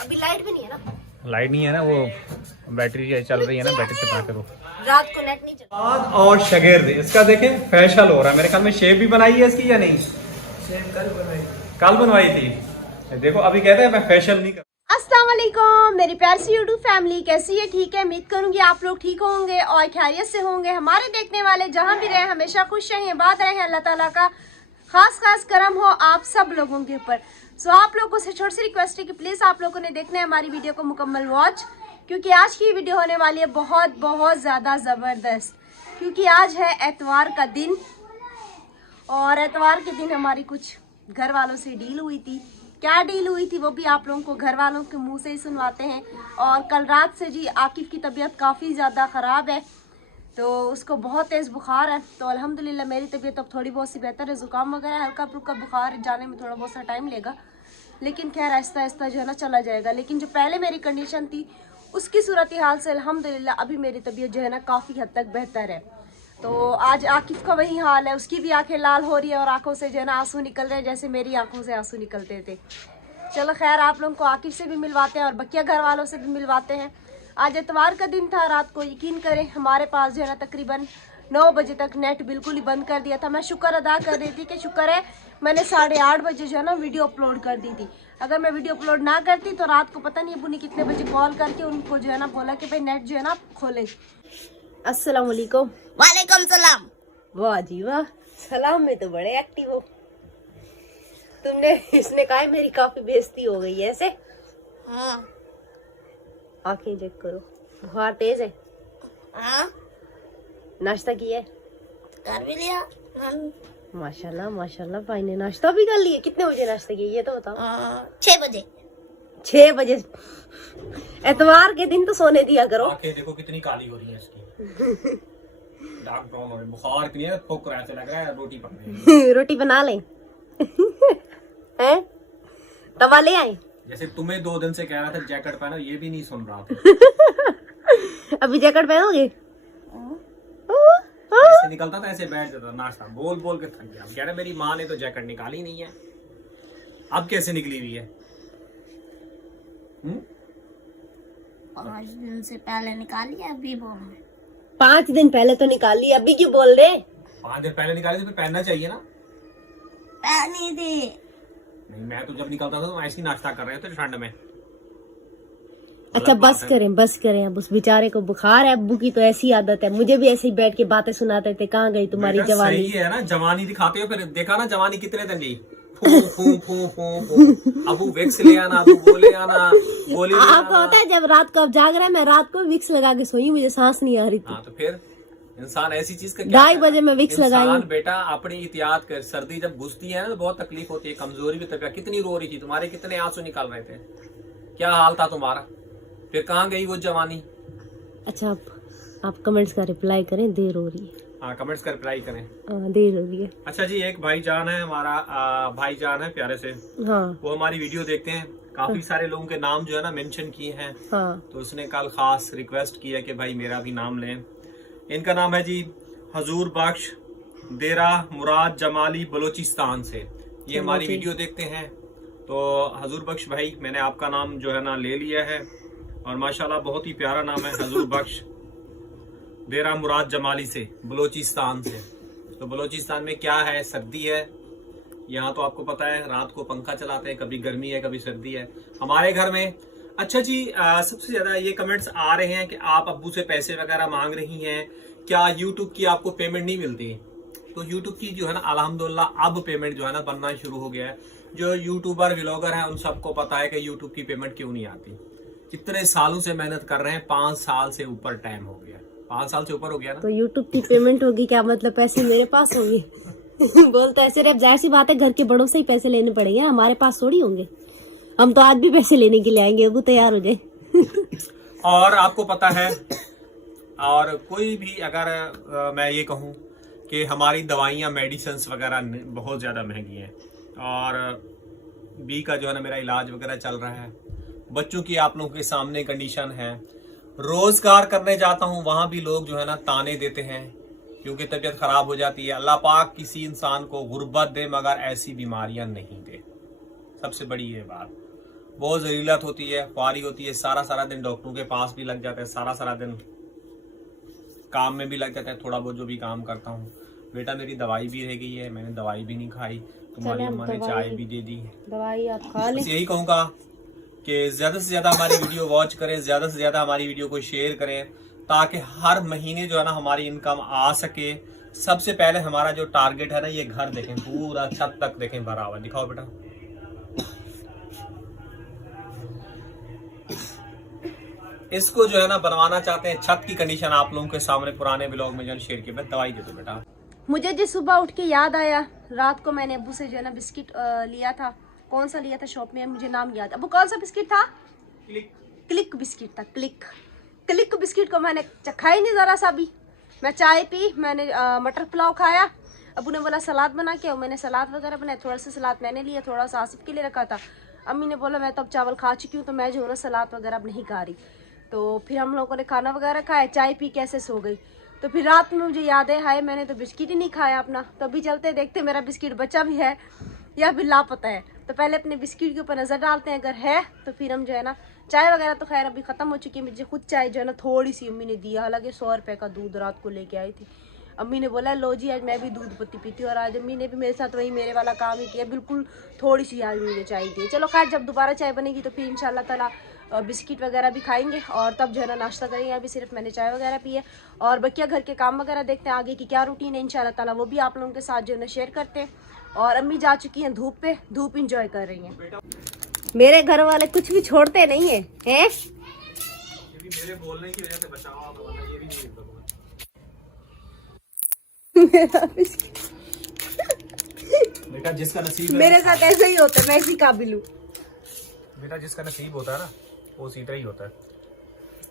अभी लाइट भी नहीं है ना, लाइट नहीं है ना, वो बैटरी चल रही है ना, बैटरी से करो। रात को नेट नहीं चलता। और शगेर इसका देखें फैशल हो रहा है, मेरे ख्याल में शेप भी बनाई है इसकी या नहीं? शेप कल बनवाई थी। देखो अभी कहते हैं मैं फैशल नहीं कर। अस्सलाम वालेकुम मेरी प्यार सी यूट्यूब फैमिली, कैसी है? ठीक है, उम्मीद करूंगी आप लोग ठीक होंगे और खैरियत से होंगे। हमारे देखने वाले जहां भी रहे हमेशा खुश रहें, बात रहें। अल्लाह ताला का खास करम हो आप सब लोगों के ऊपर। सो आप लोगों से छोटी सी रिक्वेस्ट है कि प्लीज़ आप लोगों ने देखना है हमारी वीडियो को मुकम्मल वॉच, क्योंकि आज की वीडियो होने वाली है बहुत ज़्यादा ज़बरदस्त। क्योंकि आज है एतवार का दिन और एतवार के दिन हमारी कुछ घर वालों से डील हुई थी। क्या डील हुई थी वो भी आप लोगों को घर वालों के मुंह से ही सुनवाते हैं। और कल रात से जी आकिफ की तबीयत काफ़ी ज़्यादा ख़राब है, तो उसको बहुत तेज़ बुखार है। तो अल्हम्दुलिल्लाह मेरी तबीयत अब थोड़ी बहुत सी बेहतर है। ज़ुकाम वगैरह हल्का फुल्का बुखार जाने में थोड़ा बहुत सा टाइम लेगा, लेकिन खैर आहिस्ता आहिस्ता जो है ना चला जाएगा। लेकिन जो पहले मेरी कंडीशन थी उसकी सूरत हाल से अल्हम्दुलिल्लाह अभी मेरी तबीयत जो है ना काफ़ी हद तक बेहतर है। तो आज आकिफ का वही हाल है, उसकी भी आंखें लाल हो रही है और आंखों से जो है ना आंसू निकल रहे हैं जैसे मेरी आंखों से आंसू निकलते थे। चलो खैर आप लोगों को आकिफ से भी मिलवाते हैं और बकिया घर वालों से भी मिलवाते हैं। आज एतवार का दिन था, रात को यकीन करें हमारे पास जो है ना तकरीबन 9 बजे तक नेट बिल्कुल ही बंद कर दिया था। मैं शुक्र अदा कर रही थी कि शुक्र है मैंने 8:30 बजे जो है ना वीडियो अपलोड कर दी थी। अगर मैं वीडियो अपलोड ना करती तो रात को पता नहीं अबू ने कितने बजे कॉल करके उनको जो है ना बोला कि भाई नेट जो है ना खोले। अस्सलाम वालेकुम। वालेकुम सलाम। वाह जी वाह, सलाम में तो बड़े एक्टिव हो तुमने। इसने कहा है मेरी काफी बेइज्जती हो गई है ऐसे। हाँ आंखें चेक करो, बुखार तेज है। हाँ नाश्ता किया है? कर भी लिया। हाँ माशाल्लाह भाई ने नाश्ता भी कर लिया। कितने बजे नाश्ता किया ये तो बताओ? 6 बजे। 6 बजे? एतवार के दिन तो सोने दिया करो। आंखें देखो कितनी काली हो रही है इसकी। डार्क ब्राउन हो रही है, बुखार इतनी है, फूक रहा है, ऐसा लग रहा है रोटी पक रही है। रोटी बना लें हैं? तवा ले आए? जैसे तुम्हें 2 दिन से कह रहा था जैकेट पहनो, ये भी नहीं सुन रहा था। अभी जैकेट पहनोगे? ऐसे निकलता था, ऐसे बैठ जाता नाश्ता बोल के थक गया। कह रहा मेरी माँ ने तो जैकेट निकाली नहीं है, अब कैसे निकली हुई है? 5 दिन से पहले निकाली है, अभी बोल रहे। 5 दिन पहले तो निकाल ली, अभी क्यों बोल रहे? 5 दिन पहले निकाली तो फिर पहनना चाहिए ना। पहनी थी। नहीं, मैं तो जब निकलता था तो ऐसे ही नाश्ता कर रहे थे ठंड में। अच्छा बस करें अब उस बेचारे को बुखार है। अब्बू की तो ऐसी आदत है, मुझे भी ऐसे ही बैठ के बातें सुनाते थे, कहाँ गई तुम्हारी बेटा, जवानी? सही है ना, जवानी दिखाते हो, फिर देखा ना जवानी कितने दिन गई। फू अबू विक्स ले आना, अबू वो ले आना, गोली ले आपको आना। होता है जब रात को अब जाग रहा है, मैं रात को विक्स लगा के सोई, मुझे सांस नहीं आ रही थी। हाँ तो फिर इंसान ऐसी चीज का 2:30 बजे मैं विक्स लगाई। इंसान बेटा अपनी एहतियात कर, सर्दी जब घुसती है ना तो बहुत तकलीफ होती है, कमजोरी भी। तबीयत कितनी रो रही थी, तुम्हारे कितने आंसू निकाल रहे थे, क्या हाल था तुम्हारा? फिर कहाँ गई वो जवानी? अच्छा आप कमेंट्स का रिप्लाई करें, देर हो रही है। हाँ कमेंट्स का रिप्लाई करें। देर हो रही है। अच्छा जी, एक भाईजान है हमारा, भाईजान है प्यारे से, हाँ वो हमारी वीडियो देखते हैं, काफी सारे लोगों के नाम जो है ना मेंशन किए हैं। हाँ तो उसने कल खास रिक्वेस्ट की है कि भाई मेरा भी नाम लें। इनका नाम है जी हजूर बख्श, देरा मुराद जमाली, बलोचिस्तान से। ये हमारी वीडियो देखते हैं। तो हजूर बख्श भाई, मैंने आपका नाम जो है ना ले लिया है और माशाल्लाह बहुत ही प्यारा नाम है, हजूर बख्श, देरा मुराद जमाली से, बलोचिस्तान से। तो बलोचिस्तान में क्या है, सर्दी है यहाँ, तो आपको पता है रात को पंखा चलाते हैं, कभी गर्मी है कभी सर्दी है हमारे घर में। अच्छा जी, सबसे ज्यादा ये कमेंट्स आ रहे हैं कि आप अब्बू से पैसे वगैरह मांग रही हैं, क्या यूट्यूब की आपको पेमेंट नहीं मिलती? तो यूट्यूब की जो है ना अल्हम्दुलिल्लाह अब पेमेंट जो है ना बनना शुरू हो गया है। जो यूट्यूबर व्लॉगर हैं उन सबको पता है कि यूट्यूब की पेमेंट क्यों नहीं आती। इतने सालों से मेहनत कर रहे हैं, 5 साल से ऊपर टाइम हो गया, 5 साल से ऊपर हो गया ना। तो यूट्यूब की पेमेंट होगी, क्या मतलब पैसे मेरे पास होंगे? बोलते ऐसे रे, अब जाहिर सी बात है घर के बड़ों से ही पैसे लेने पड़ेंगे, हमारे पास थोड़ी होंगे। हम तो आज भी पैसे लेने के लिए आएंगे, वो तैयार हो जाए। और आपको पता है, और कोई भी अगर मैं ये कहूँ कि हमारी दवाइयाँ मेडिसिन्स वगैरह बहुत ज़्यादा महंगी हैं, और बी का जो है ना मेरा इलाज वगैरह चल रहा है, बच्चों की आप लोगों के सामने कंडीशन है, रोजगार करने जाता हूँ वहाँ भी लोग जो है ना ताने देते हैं क्योंकि तबीयत खराब हो जाती है। अल्लाह पाक किसी इंसान को गुर्बत दे मगर ऐसी बीमारियां नहीं दे, सबसे बड़ी ये बात। बहुत ज़रूरत होती है, फारी होती है, सारा दिन डॉक्टरों के पास भी लग जाता है, सारा दिन काम में भी लग जाता है, थोड़ा बहुत जो भी काम करता हूँ। बेटा मेरी दवाई भी रह गई है, मैंने दवाई भी नहीं खाई, तुम्हारी अम्मा ने चाय भी दे दी। दवाई आप खा लें। यही कहूँगा कि ज़्यादा से ज़्यादा हमारी वीडियो वॉच करें, ज़्यादा से ज़्यादा हमारी वीडियो को शेयर करें, ताकि हर महीने जो है ना हमारी इनकम आ सके। सबसे पहले हमारा जो टारगेट है ना, ये घर देखें, पूरा छत तक देखें भरा हुआ। दिखाओ बेटा, इसको जो है ना बनवाना चाहते हैं। छत की कंडीशन आप लोगों के सामने पुराने ब्लॉग में जो है शेयर किया। दवाई दे दो बेटा। मुझे जी सुबह उठ के याद आया, रात को मैंने अब्बू से जो है ना बिस्किट लिया था। कौन सा लिया था शॉप में, मुझे नाम याद। अब्बू कौन सा बिस्किट था? क्लिक बिस्किट था। क्लिक बिस्किट को मैंने चखा ही नहीं जरा सा भी। मैं चाय पी, मैंने मटर पुलाव खाया। अब्बू ने बोला सलाद बना के, मैंने सलाद वगैरह बनाया। थोड़ा सा सलाद मैंने लिया, थोड़ा सा आसिफ के लिए रखा था। अम्मी ने बोला मैं तो अब चावल खा चुकी हूँ, तो मैं जो है ना सलाद वगैरह अब नहीं खा रही। तो फिर हम लोगों ने खाना वगैरह खाया, चाय पी कैसे सो गई। तो फिर रात में मुझे याद है, हाय मैंने तो बिस्किट ही नहीं खाया अपना। तो अभी चलते देखते मेरा बिस्किट बचा भी है या फिर लापता है। तो पहले अपने बिस्किट के ऊपर नज़र डालते हैं, अगर है तो फिर हम जो है ना चाय वगैरह तो खैर अभी ख़त्म हो चुकी है। मुझे खुद चाय जो है ना थोड़ी सी अम्मी ने दिया, हालांकि 100 रुपये का दूध रात को लेके आई थी। अम्मी ने बोला लो जी आज मैं भी दूध पत्ती पीती हूँ, और आज अम्मी ने भी मेरे साथ वही मेरे वाला काम ही किया, बिल्कुल थोड़ी सी आज मुझे चाय दी। चलो खैर जब दोबारा चाय बनेगी तो फिर इंशाल्लाह ताला बिस्किट वगैरह भी खाएंगे, और तब जो है ना नाश्ता करेंगे। अभी सिर्फ मैंने चाय वगैरह पी है, और बकिया घर के काम वगैरह देखते हैं आगे की क्या रूटीन है इंशाल्लाह ताला, वो भी आप लोगों के साथ जो है ना शेयर करते हैं। और अम्मी जा चुकी हैं धूप पे, धूप इंजॉय कर रही हैं। मेरे घर वाले कुछ भी छोड़ते नहीं है, हैं? मेरे बोलने की वजह से बचाओ आप, वरना ये भी नहीं करूंगा। बेटा जिसका नसीब मेरे साथ ऐसे ही होता है, मैं इसी काबिल हूँ। बेटा जिसका नसीब होता है ना वो सीधा ही होता है।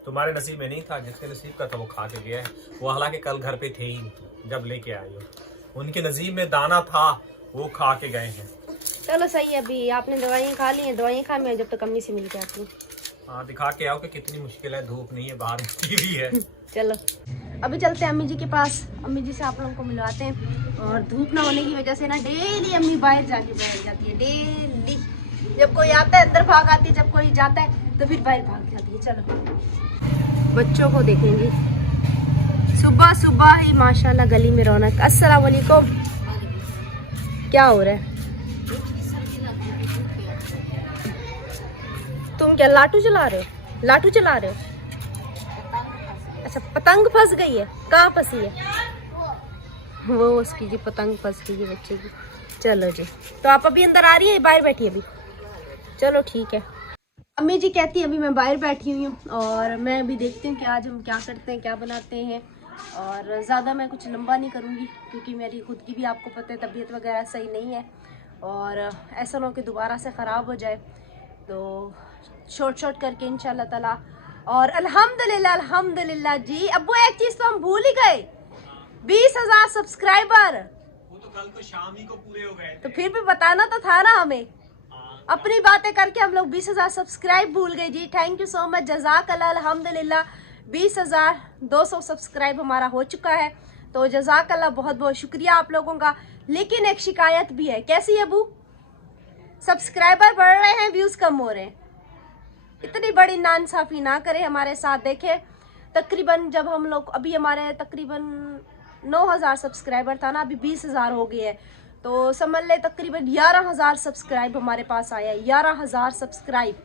तुम्हारे नसीब में नहीं था, जिसके नसीब का था वो खा के गया है। वो हालांकि कल घर पे थे ही जब लेके आई हो, उनके नसीब में दाना था, वो खा के गए हैं। चलो सही है, अभी आपने दवाइयाँ खा ली हैं, दवाइयाँ खा मैं जब तक अम्मी से मिल के आती हूँ। हाँ दिखा के आओ कि कितनी मुश्किल है, धूप नहीं है बाहर, टीवी है। चलो अभी चलते हैं अम्मी जी के पास, अम्मी जी से आप लोगों को मिलवाते हैं। और धूप ना होने की वजह से ना डेली अम्मी बाहर जाके बैठ जाती है, डेली। जब कोई आता है अंदर भाग आती है, जब कोई जाता है तो फिर बाहर भाग जाती है। चलो बच्चों को देखेंगे, सुबह सुबह ही माशाल्लाह गली में रौनक। अस्सलाम वालेकुम। क्या हो रहा है? तुम क्या लाटू चला रहे हो? लाटू चला रहे हो? अच्छा पतंग फंस गई है, कहाँ फंसी है? वो उसकी जी पतंग फंस गई है बच्चे की। चलो जी, तो आप अभी अंदर आ रही है, बाहर बैठी है अभी? चलो ठीक है। अम्मी जी कहती है अभी मैं बाहर बैठी हुई हूँ, और मैं अभी देखती हूँ कि आज हम क्या करते हैं, क्या बनाते हैं। और ज़्यादा मैं कुछ लंबा नहीं करूँगी, क्योंकि मेरी खुद की भी आपको पता है तबीयत वगैरह सही नहीं है, और ऐसा ना हो कि दोबारा से ख़राब हो जाए। तो शॉर्ट करके इंशाल्लाह ताला। और अल्हम्दुलिल्लाह जी। अब्बू एक चीज़ तो हम भूल ही गए, 20,000 सब्सक्राइबर। वो तो कल को शाम ही को पूरे हो गए। तो फिर भी बताना तो था ना हमें। अपनी बातें करके हम लोग 20,000 सब्सक्राइब भूल गए जी। थैंक यू सो मच, जज़ाकल्लाह। अल्हम्दुलिल्लाह 20,200 सब्सक्राइब हमारा हो चुका है, तो जज़ाकल्लाह, बहुत बहुत शुक्रिया आप लोगों का। लेकिन एक शिकायत भी है। कैसी है अबू? सब्सक्राइबर बढ़ रहे हैं, व्यूज़ कम हो रहे हैं। इतनी बड़ी नाइंसाफी ना करें हमारे साथ। देखें तकरीबन जब हम लोग, अभी हमारे तकरीबन 9,000 सब्सक्राइबर था ना, अभी 20,000 हो गए हैं। तो समझ ले तकरीबन 11,000 सब्सक्राइब हमारे पास आया है। 11,000 सब्सक्राइब,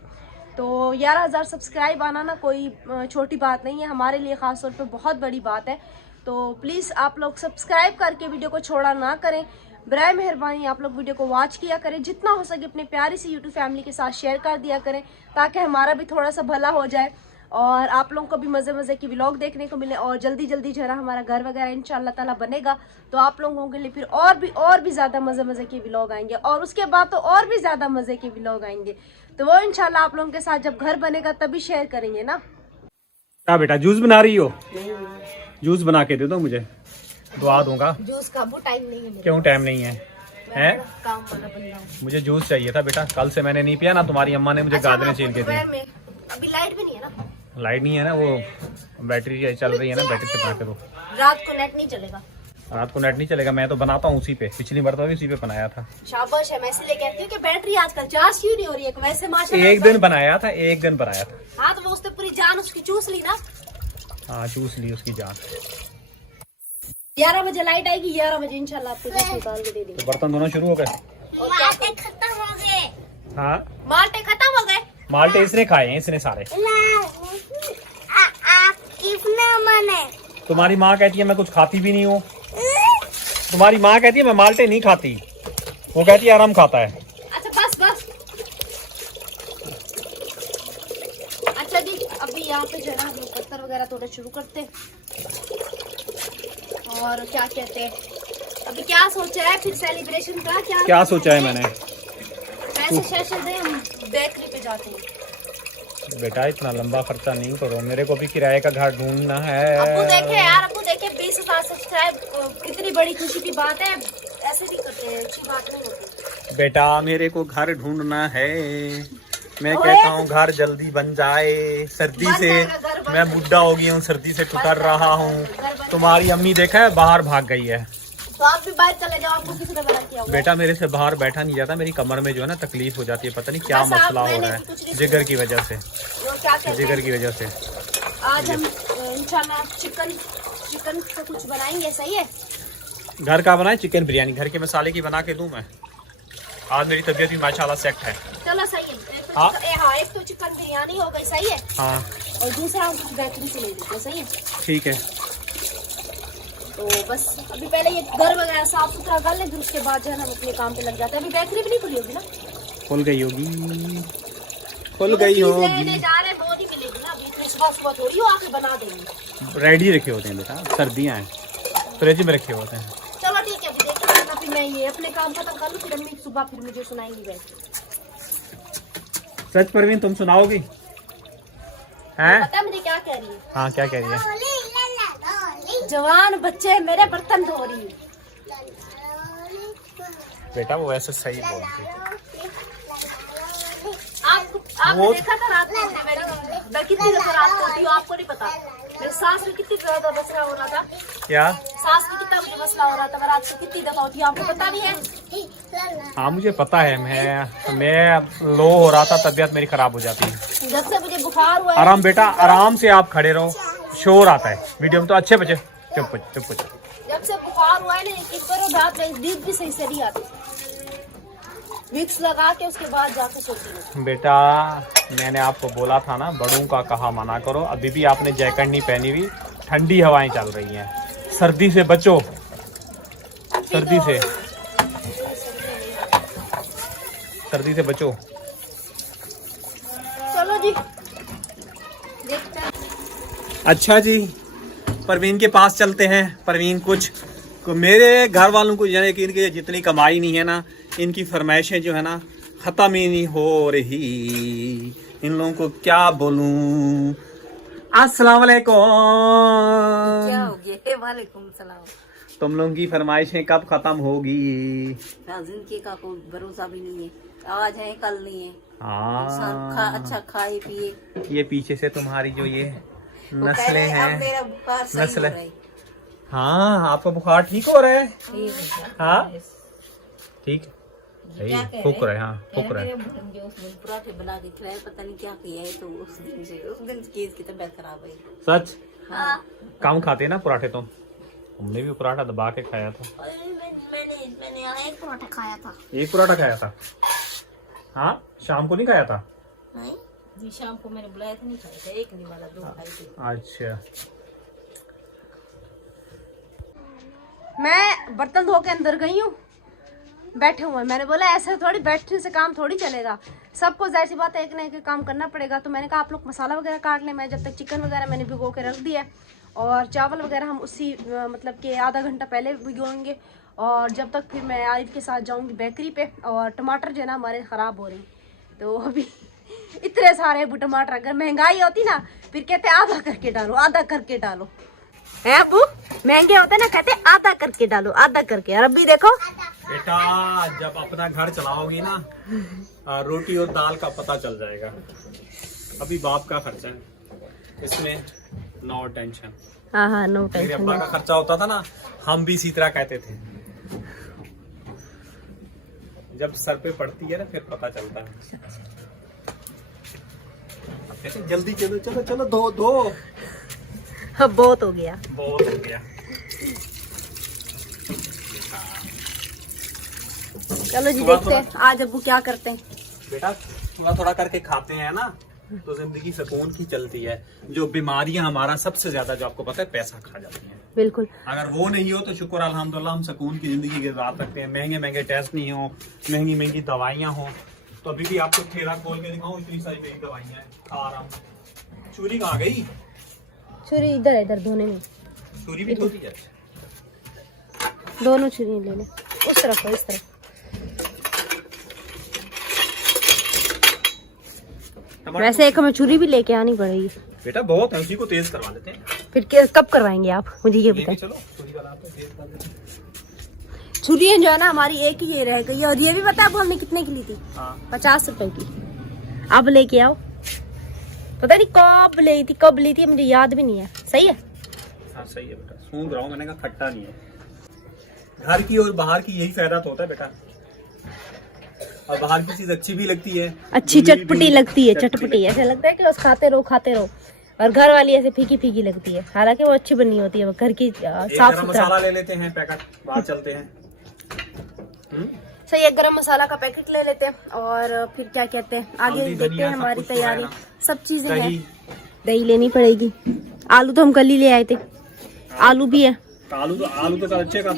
तो 11,000 सब्सक्राइब आना ना कोई छोटी बात नहीं है, हमारे लिए ख़ास तौर पे बहुत बड़ी बात है। तो प्लीज़ आप लोग सब्सक्राइब करके वीडियो को छोड़ा ना करें, बराए मेहरबानी आप लोग वीडियो को वॉच किया करें। जितना हो सके अपने प्यारी सी यूट्यूब फैमिली के साथ शेयर कर दिया करें, ताकि हमारा भी थोड़ा सा भला हो जाए, और आप लोगों को भी मज़े की व्लॉग देखने को मिले। और जल्दी जो है ना हमारा घर वगैरह इंशाल्लाह ताला बनेगा, तो आप लोगों के लिए फिर और भी ज़्यादा मज़े के व्लॉग आएंगे, और उसके बाद तो और भी ज़्यादा मज़े के व्लॉग आएंगे। तो वो इंशाल्लाह आप लोगों के साथ जब घर बनेगा तभी शेयर करेंगे ना। क्या बेटा जूस बना रही हो? जूस बना के दे दो मुझे, दुआ दूंगा। जूस का वो टाइम नहीं है। क्यों टाइम नहीं है? हैं? काम वाला बंदा हूं। मुझे जूस चाहिए था बेटा, कल से मैंने नहीं पिया ना, तुम्हारी अम्मा ने मुझे गाजरें छील के दी। अभी लाइट भी नहीं है ना। लाइट नहीं है ना, वो बैटरी चल रही है ना, बैटरी से बना के दो। रात को नेट नहीं चलेगा। रात को नेट नहीं चलेगा, मैं तो बनाता हूँ उसी पे, पिछली मरतबा भी उसी पे बनाया था। शाबाश है, मैं इसलिए कहती हूँ कि बैटरी आजकल चार्ज क्यों नहीं हो रही है। वैसे माशाल्लाह एक दिन बनाया था, एक दिन बनाया था। हाँ तो वो उसने पूरी जान उसकी चूस ली ना। हाँ चूस ली उसकी जान। 11 बजे लाइट आएगी, 11 बजे इंशाल्लाह आपको गैस निकाल के दे देंगे। तो बर्तन धोना शुरू हो गए? माल्टे खत्म हो गए। हाँ माल्टे खत्म हो गए। माल्टे इसने खाए हैं, इसने सारे। किसने मने? तुम्हारी माँ कहती है मैं कुछ खाती भी नहीं हूँ। तुम्हारी माँ कहती है मैं माल्टे नहीं खाती, वो कहती है आराम खाता है। अच्छा बस बस। अच्छा जी, अभी यहाँ पे जो है ना हम लोग पत्थर वगैरह तोड़ना शुरू करते हैं। और क्या कहते हैं, अभी क्या सोचा है फिर सेलिब्रेशन का? क्या सोचा है मैंने? पैसे शैसे दे, हम बेकरी पे जाते हैं। बेटा इतना लंबा खर्चा नहीं करो, मेरे को भी किराए का घर ढूंढना है। अब्बू देखे यार, अब्बू देखे 20,000 सब्सक्राइब कितनी बड़ी खुशी की बात है। ऐसे नहीं करते हैं, अच्छी बात नहीं होती। बेटा मेरे को घर ढूंढना है, मैं कहता हूँ घर जल्दी बन जाए। सर्दी बन से जाएगा, घर बन मैं बुढ़ा हो गया हूँ, सर्दी से टुकर रहा हूँ। तुम्हारी अम्मी देखा है बाहर भाग गई है। तो आप भी बाहर चले जाओ, आपको किसी ने मना किया होगा? बेटा मेरे से बाहर बैठा नहीं जाता, मेरी कमर में जो है ना तकलीफ हो जाती है, पता नहीं क्या बस आप, मसला हो मैंने रहा भी कुछ है नहीं जिगर की वजह से। वो क्या कहते जिगर हैं, की वजह से आज हम इंशाल्लाह चिकन का कुछ बनाएंगे, सही है? घर का बनाए चिकन बिरयानी, घर के मसाले की बना के दूं मैं। आज मेरी तबीयत भी माशाल्लाह सेट है। चलो सही है। हाँ। एक तो चिकन बिरयानी हो गई, सही है? हाँ और दूसरा हम कुछ बेकरी से ले लेते हैं, सही है? ठीक है। तो बस अभी पहले ये घर वगैरह साफ सुथरा कर लें, फिर उसके बाद जो है ना हम अपने काम पे लग जाते हैं। अभी बेकरी भी नहीं खुली होगी ना? खुल गई होगी, खुल जो गई चीज़ होगी। लेने जा रहे हैं वो नहीं मिलेगी ना, अभी इतनी सुबह सुबह थोड़ी हो आके बना देंगे। रेडी रखे होते हैं बेटा, सर्दियाँ हैं, फ्रिज में रखे होते हैं। चलो ठीक है, अभी देखते हैं ना, फिर मैं ये अपने काम खत्म कर लूँ, फिर अम्मी सुबह फिर मुझे सुनाएंगी बैठ। सच परवीन तुम सुनाओगी? हैं? पता है मुझे क्या कह रही है? हाँ क्या कह रही है? जवान बच्चे मेरे बर्तन धो रही है। बेटा वो ऐसे सही बोलती है। आपने देखा था रात को मैं कितनी ज्यादा रात को उठी हूँ, आपको नहीं पता? मेरे सास में कितनी ज्यादा मसला हो रहा था। क्या? सास में कितना मुझे मसला हो रहा था, मैं रात को कितनी दफा उठी, आपको पता नहीं है? हाँ मुझे पता है, मैं लो हो रहा था, तबीयत मेरी खराब हो जाती है। जब से मुझे बुखार हुआ है। आराम बेटा, आराम से आप खड़े रहो, शोर आता है वीडियो में तो। अच्छे बच्चे चुप चुप। जब से बुखार हुआ है ना, एक करो रात में नींद भी सही से नहीं आती। विक्स लगा के उसके बाद जाके सोती हूँ। बेटा मैंने आपको बोला था ना, बड़ों का कहा मना करो। अभी भी आपने जैकेट नहीं पहनी हुई, ठंडी हवाएं चल रही हैं, सर्दी से बचो, सर्दी से बचो। चलो जी देखते हैं। अच्छा जी, परवीन के पास चलते हैं। परवीन कुछ मेरे घर वालों को यानी कि इनकी जितनी कमाई नहीं है ना, इनकी फरमाइशें जो है ना ख़त्म ही नहीं हो रही। इन लोगों को क्या बोलूं। अस्सलाम वालेकुम। क्या हो गया? वालेकुम सलाम। तुम लोगों की फरमाइशें कब ख़त्म होगी? जिंदगी का कोई भरोसा भी नहीं है, आज है कल नहीं है। हाँ अच्छा खाए पिए। ये पीछे से तुम्हारी जो ये वो कह नस्लें रहे अब हैं, मेरा बुखार सही हो नस्लें। रहा है। हाँ आपका बुखार ठीक हो रहा है? ठीक है। हाँ ठीक सही, क्या कह फूक रहे? रहे, हाँ फूक रहे। मेरे मुझे उस दिन पराठे बना के खिलाए, पता नहीं क्या किया है, तो उस दिन की इसकी तबीयत खराब हुई। सच? हाँ। कम खाते ना पराठे तुम? हमने भी पराठा दबा के खाया था। मैंने एक पराठा खाया था। एक पराठा खाया था? हाँ शाम को नहीं खाया था? नहीं जी, शाम को मैंने बुलाया था, नहीं खाया था, एक नहीं वाला 2 खाई थी। अच्छा मैं बर्तन धो के अंदर गई हूँ, बैठे हुए। मैंने बोला ऐसे थोड़ी बैठने से काम थोड़ी चलेगा, सबको जाहिर सी बात है एक ना एक काम करना पड़ेगा। तो मैंने कहा आप लोग मसाला वगैरह काट लें, मैं जब तक चिकन वगैरह मैंने भिगो के रख दिया है, और चावल वगैरह हम उसी मतलब कि आधा घंटा पहले भिगोएंगे। और जब तक फिर मैं आरिफ के साथ जाऊँगी बेकरी पे। और टमाटर जो है ना हमारे ख़राब हो रहे हैं, तो अभी इतने सारे टमाटर, अगर महंगाई होती ना फिर कहते आधा करके डालो, आधा करके डालो। है अबू, महंगे होते ना कहते आधा करके डालो, आधा करके। और अभी देखो बेटा, जब अपना घर चलाओगी ना, रोटी और दाल का पता चल जाएगा। अभी बाप का खर्चा है, इसमें नो टेंशन। हाँ हाँ नो मेरे टेंशन। अब्बा का खर्चा होता था ना, हम भी इसी तरह कहते थे। जब सर पे पड़ती है ना फिर पता चलता है। अब कैसे जल्दी चलो चलो चलो, दो दो अब बहुत हो गया। बहुत हो गया। चलो जी थोड़ा देखते हैं आज अब्बू क्या करते हैं। बेटा थोड़ा थोड़ा करके खाते हैं ना तो जिंदगी सुकून की चलती है। जो बीमारियां हमारा सबसे ज्यादा, जो आपको पता है, पैसा खा जाती हैं। बिल्कुल। अगर वो नहीं हो तो शुक्र अल्हम्दुलिल्लाह हम सुकून की जिंदगी गुजार सकते हैं। महंगे महंगे टेस्ट नहीं हो, महंगी महंगी दवाइयाँ हो। तो अभी भी आपको ठेला खोल के दिखाऊं, इतनी सारी महंगी दवाइयाँ हैं, खा रहा हूँ। चूरी कहाँ गई? छुरी इधर इधर धोने में। चूरी भी धोती है? दोनों छुरी ले ले, उस तरफ इस तरफ। वैसे एक हमें छुरी भी लेके आनी पड़ेगी। बेटा बहुत है, उसी को तेज करवा लेते हैं। फिर कब करवाएंगे आप, मुझे ये बताएं। चलो छुरी वाला आता है, तेज कर देते हैं। छुरी जो है ना हमारी एक ही ये रह गई, और ये भी पता है हमने कितने की ली थी? हाँ 50 रुपए की। अब लेके आओ, पता नहीं कब ली थी मुझे याद भी नहीं है। सही है? हाँ सही है बेटा, सूंघ रहा हूँ, मैंने कहा खट्टा नहीं है। घर की और बाहर की यही फायदा तो होता है बेटा। और बाहर की चीज अच्छी भी लगती है, अच्छी चटपटी लगती है, चटपटी ऐसा लगता है कि बस खाते रहो। और घर वाली ऐसे फीकी फीकी लगती है, हालांकि वो अच्छी बनी होती है, वो घर की साफ गरम सुथरा। मसाला ले लेते हैं पैकेट, बाहर चलते हैं। सही है, गरम मसाला का पैकेट ले लेते हैं और फिर क्या कहते हैं आगे हल्दी, देखते धनिया, हैं। सब हमारी कुछ तो है तैयारी ना। सब चीजें हैं। दही, दही लेनी पड़ेगी। आलू तो हम कल ही ले आए थे, आलू भी है। आलू तो अच्छे का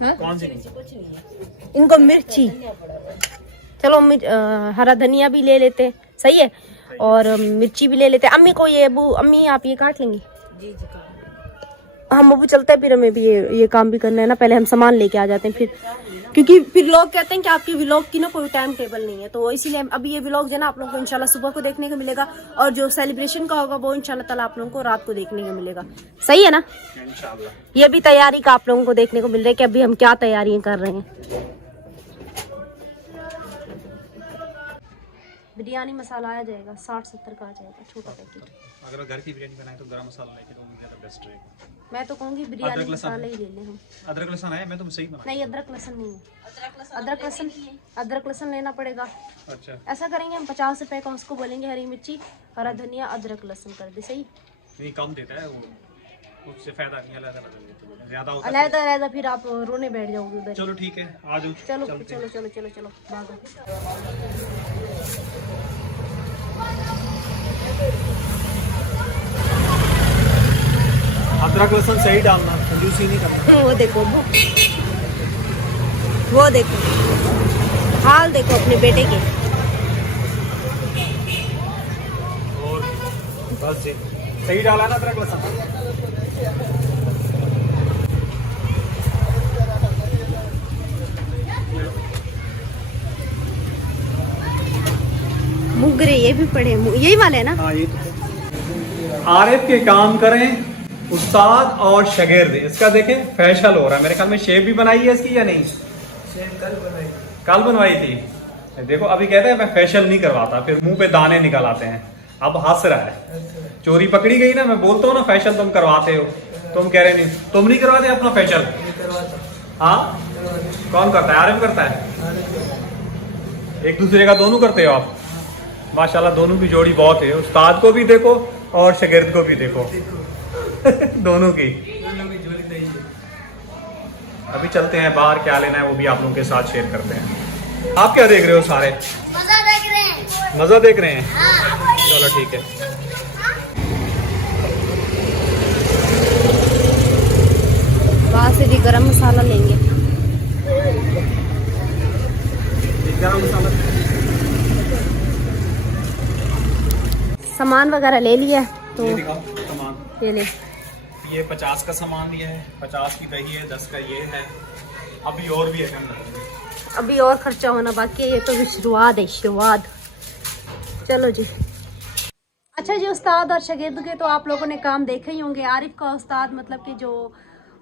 हाँ? कौन सी नहीं? इनको मिर्ची, चलो हरा धनिया भी ले लेते हैं। सही है, और मिर्ची भी ले लेते हैं। अम्मी को ये अम्मी आप ये काट लेंगी? जी जी हम अबू चलते हैं, फिर हमें भी ये काम भी करना है ना। पहले हम सामान लेके आ जाते हैं, फिर क्योंकि फिर लोग कहते हैं कि आपके व्लॉग की ना कोई टाइम टेबल नहीं है, तो इसीलिए अभी ये व्लॉग जो है ना आप लोगों को इंशाल्लाह सुबह को देखने को मिलेगा, और जो सेलिब्रेशन का होगा वो इंशाल्लाह ताला आप लोगों को रात को देखने को मिलेगा। सही है ना? इंशाल्लाह। ये भी तैयारी का आप लोगों को देखने को मिल रहा है कि अभी हम क्या तैयारियां कर रहे हैं। बिरयानी मसाला आ जाएगा 60-70 का आ जाएगा, छोटा पैकेट। अगर घर की बिरयानी बनाए तो गरम मसाला लेके तो ज्यादा बेस्ट रहेगा। मैं तो कहूँगी बिरयानी मसाला ही ले लें हम। अदरक लहसुन है, मैं तो सही बना। नहीं अदरक लहसुन नहीं है, अदरक लहसुन लेना पड़ेगा। अच्छा ऐसा करेंगे हम 50 रुपए का उसको बोलेंगे हरी मिर्ची, हरा धनिया, अदरक लहसुन कर दे। सही? नहीं कम देता है वो, उससे फायदा नहीं, ज्यादा होता है। अलग फिर आप रोने बैठ जाओगे उधर। चलो ठीक है, आ जाओ। चलो चलो चलो चलो चलो भागो। अदरक लहसुन सही डालना, कंजूसी नहीं करना। वो देखो हाल देखो अपने बेटे के। और बस जी सही डाला ना अदरक लहसुन। मुगरे ये भी पड़े, यही वाले है ना? हाँ ये तो आरिफ के काम करें उस्ताद और शागिर्द। इसका देखें फैशल हो रहा है, मेरे ख्याल में शेप भी बनाई है इसकी या नहीं? शेप कल बनवाई थी। देखो अभी कहते हैं मैं फैशल नहीं करवाता, फिर मुंह पे दाने निकल आते हैं। अब हंस रहा है, चोरी पकड़ी गई ना। मैं बोलता हूँ ना फैशल तुम करवाते हो, तुम कह रहे नहीं, तुम नहीं करवाते अपना फैशल? हाँ कौन करता है? आरिफ करता है। एक दूसरे का दोनों करते हो आप? माशाल्लाह दोनों की जोड़ी बहुत है। उस्ताद को भी देखो और शागिर्द को भी देखो। दोनों की अभी चलते हैं बाहर, क्या लेना है वो भी आप लोगों के साथ शेयर करते हैं। आप क्या देख रहे हो? सारे मजा देख रहे हैं। चलो ठीक है। वहां से भी गरम मसाला लेंगे। गरम मसाला सामान वगैरह ले लिया तो ये दिखाओ सामान। ये ले। ये 50 का सामान लिया है, 50 की दही है, 10 का ये है। अभी और भी है, अभी और खर्चा होना बाकी है, ये तो शुरुआत है, शुरुआत। चलो जी। अच्छा जी, उस्ताद और शागिर्द के तो आप लोगों ने काम देखे ही होंगे। आरिफ का उस्ताद मतलब कि जो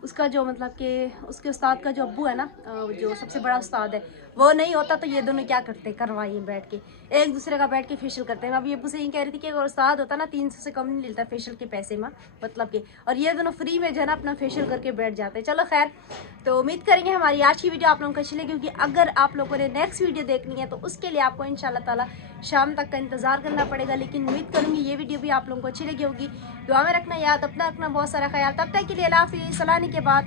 उसका जो मतलब कि उसके उस्ताद का जो अब्बू है ना, जो सबसे बड़ा उस्ताद है, वो नहीं होता तो ये दोनों क्या करते, करवाइए बैठ के, एक दूसरे का बैठ के फेशियल करते हैं। मैं अभी अब्बू से ये कह रही थी कि अगर उस्ताद होता ना 300 से कम नहीं लेता फेशियल के पैसे में, मतलब के, और ये दोनों फ्री में जो है ना अपना फेशियल करके बैठ जाते हैं। चलो खैर, तो उम्मीद करेंगे हमारी आज की वीडियो आप लोगों को अच्छी लगी, क्योंकि अगर आप लोगों ने नेक्स्ट वीडियो देखनी है तो उसके लिए आपको इंशाल्लाह ताला शाम तक का इंतजार करना पड़ेगा। लेकिन उम्मीद करूँगी ये वीडियो भी आप लोगों को अच्छी लगी होगी। दुआ में रखना याद, अपना रखना बहुत सारा ख्याल। तब तक के लिए अल्लाह हाफिज़, सलानी के बाद।